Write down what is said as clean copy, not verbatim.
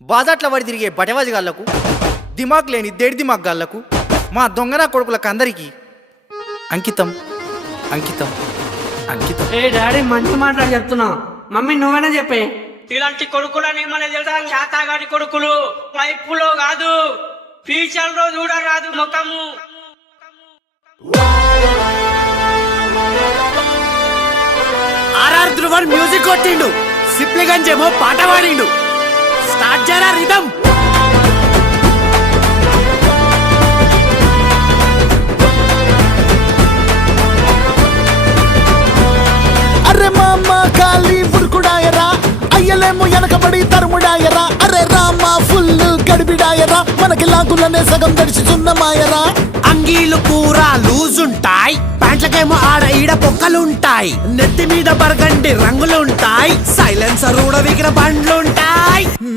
బాజాట్ల వాడి తిరిగే బటవాజిగాళ్లకు, దిమాగ్ లేని దేడి దిమాగ్ గాళ్లకు, మా దొంగన కొడుకులకు అందరికీ అంకితం అంకితం అంకితం. ఏ డాడీ మంచి మాట్లాడి చెప్తున్నా, మమ్మీ నువ్వేనా చెప్పే. ఇలాంటి కొడుకులని మన తెలుసా, శాతాగాడి కొడుకులు పైపులో కాదు ఫ్యూచర్ లో చూడరాదు ముఖము. ఆర్ఆర్ ధ్రువన్ మ్యూజిక్ కొట్టిండు, సిప్లిగంజ్ ఏమో పాట పాడిండు. స్టార్ట్ చేయరా రిథం. అరే మామ ఖాళీ ఉరుకుడాయరా, అయ్యలేమో వెనకబడి తరుముడాయరా. అరే రామ ఫుల్ గడిబిడాయరా, మనకి లాగులనే సగం దడిచిచున్నమాయరా. అంగీలు పూరా లూజ్ ఉంటాయి, ప్యాంట్లకేమో ఆడ ఈడ పొక్కలుంటాయి, నెత్తి మీద బరగండి రంగులుంటాయి, సైలెన్సర్ ఊడవిగిన బండ్లుంటాయి.